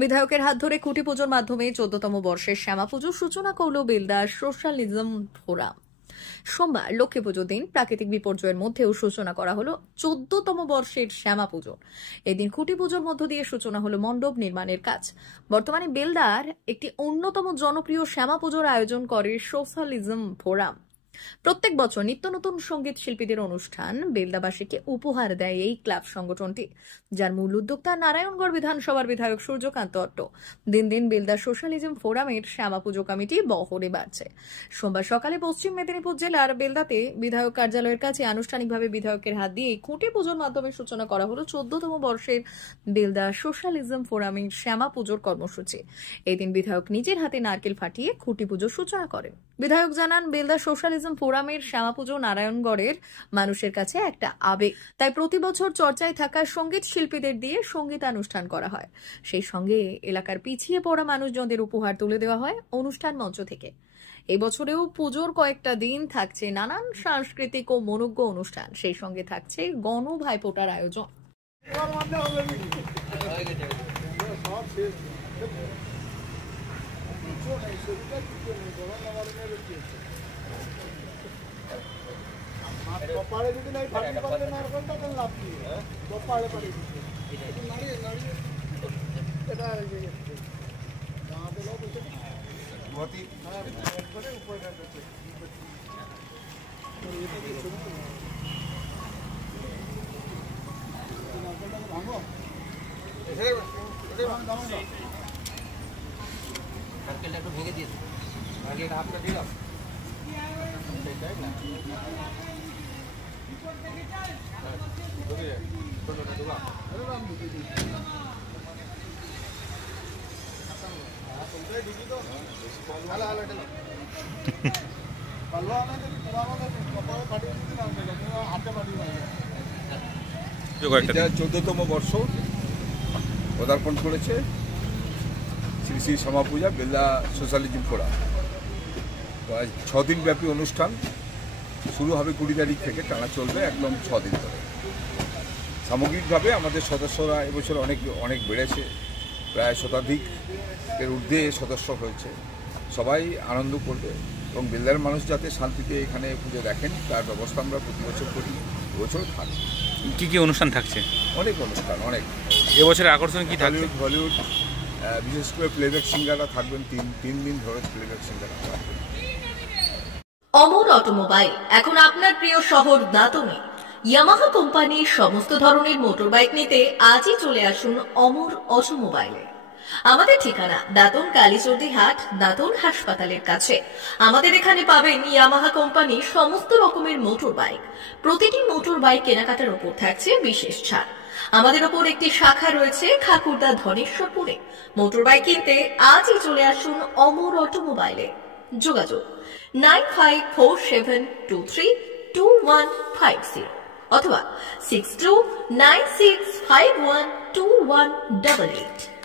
বিধায়কের হাত ধরে খুঁটি পুজোর মাধ্যমে 14তম বর্ষের শ্যামা পুজোর সূচনা করল বেলদার সোশ্যালিজম ফোরাম। সোমবার লক্ষ্মী পুজোর দিন প্রাকৃতিক বিপর্যয়ের মধ্যেও সূচনা করা হলো 14তম বর্ষের শ্যামা পুজোর। এদিন খুঁটি পুজোর মধ্য দিয়ে সূচনা হলো মণ্ডপ নির্মাণের কাজ। বর্তমানে বেলদার একটি অন্যতম জনপ্রিয় শ্যামা পুজোর আয়োজন করে সোশ্যালিজম ফোরাম। প্রত্যেক বছর নিত্য নতুন সঙ্গীত শিল্পীদের অনুষ্ঠান বেলদাবাসীকে উপহার দেয় এই ক্লাব সংগঠনটি, যার মূল উদ্যোক্তা নারায়ণগড় বিধানসভার বিধায়ক সূর্যকান্ত অট্ট। দিন দিন বেলদা সোশ্যালিজম ফোরামের শ্যামা পুজো কমিটি বহরে বাড়ছে। সোমবার সকালে পশ্চিম মেদিনীপুর জেলার বেলদাতে বিধায়ক কার্যালয়ের কাছে আনুষ্ঠানিকভাবে বিধায়কের হাত দিয়ে খুঁটি পুজোর মাধ্যমে সূচনা করা হলো 14তম বর্ষের বেলদা সোশ্যালিজম ফোরামের শ্যামা পুজোর কর্মসূচি। এদিন বিধায়ক নিজের হাতে নারকেল ফাটিয়ে খুঁটি পুজোর সূচনা করেন। বিধায়ক জানান, বেলদা সোশ্যালিজম ফোরামের শ্যামা পুজো নারায়ণগড়ের মানুষের কাছে একটা আবেগ, তাই প্রতি বছর চর্চায় থাকা সঙ্গীত শিল্পীদের দিয়ে সঙ্গীতানুষ্ঠান করা হয়। সেই সঙ্গে এলাকার পিছিয়ে পড়া মানুষজনদের উপহার তুলে দেওয়া হয় অনুষ্ঠান মঞ্চ থেকে। এবছরেও পুজোর কয়েকটা দিন থাকছে নানান সাংস্কৃতিক ও মনোজ্ঞ অনুষ্ঠান, সেই সঙ্গে থাকছে গণ ভাইফোঁটার আয়োজন। কপালে যদি নাই ফাটি পারলে না করতে তাহলে লাভ কি? কপালে পারি নাড়িয়ে নাড়িয়ে এটা গাঁতে লোক আছে গতি করে উপরে যাচ্ছে তো এটা কি শুরু করব নারকেলটা ভাঙো এটা দাও নারকেলটা একটু ভেঙে দিয়েছে আগে এটা আপনি দিলাম সেটাই না এটা 14তম বর্ষ পদার্পণ করেছে শ্রী শ্রী শ্যামা পূজা বেলদা সোশ্যালিজম ফোরাম। তো আজ 6 দিন ব্যাপী অনুষ্ঠান শুরু হবে 20 তারিখ থেকে, টানা চলবে একদম 6 দিন ধরে। সামগ্রিকভাবে আমাদের সদস্যরা এবছর অনেক বেড়েছে, প্রায় শতাধিকের ঊর্ধ্বে সদস্য হয়েছে। সবাই আনন্দ করবে এবং বেলদার মানুষ যাতে শান্তিতে এখানে পুজো দেখেন তার ব্যবস্থা আমরা প্রতি বছর করি, এবছর থাকবে। কী কী অনুষ্ঠান থাকছে? অনেক অনুষ্ঠান, অনেক। এবছরের আকর্ষণ কি থাকবে? হলিউড, বিশেষ করে প্লেব্যাক সিঙ্গাররা থাকবেন, তিন দিন ধরে প্লেব্যাক সিঙ্গাররা থাকবেন। অমর অটোমোবাইল এখন আপনার প্রিয় শহর দাঁতনে। ইয়ামাহা কোম্পানির সমস্ত ধরনের মোটর বাইক নিতে আজই চলে আসুন অমর অটোমোবাইলে। আমাদের ঠিকানা দাঁতন কালীচর্দি হাট, দাঁতন হাসপাতালের কাছে। আমাদের এখানে পাবেন ইয়ামাহা কোম্পানির সমস্ত রকমের মোটর বাইক। প্রতিটি মোটর বাইক কেনাকাটার উপর থাকছে বিশেষ ছাড়। আমাদের ওপর একটি শাখা রয়েছে খাকুরদা ধনেশ্বরপুরে। মোটর বাইক কিনতে আজই চলে আসুন অমর অটোমোবাইলে। যোগাযোগ 9547232150 অথবা 6296512188।